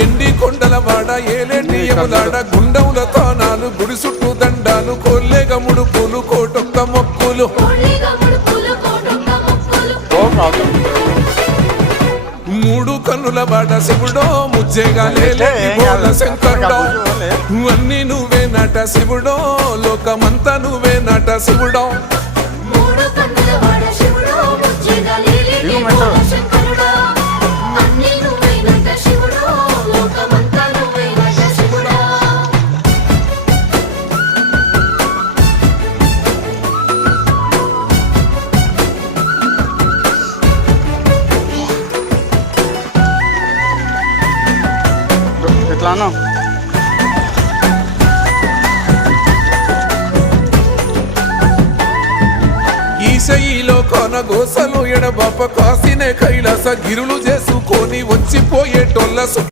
ఎండి కొండల వాడ ఏలేటి యములాడ గుండముల తానాలు గుడి చుట్టూ దండాలు కోల్లేగ ముడుపులు కోటొక్క మొక్కులు మూడు కన్నుల వాడ శివుడో ముజ్జేగా లేలేటి బోల శంకరుడో అన్ని నువ్వే నట శివుడో లోకమంతా నువ్వే నట శివుడో ఎట్లానో ఈశయిలో కొనగోసలు ఎడబాప కాసినే కైలాస గిరులు చేసుకొని వచ్చిపోయేటోళ్ళ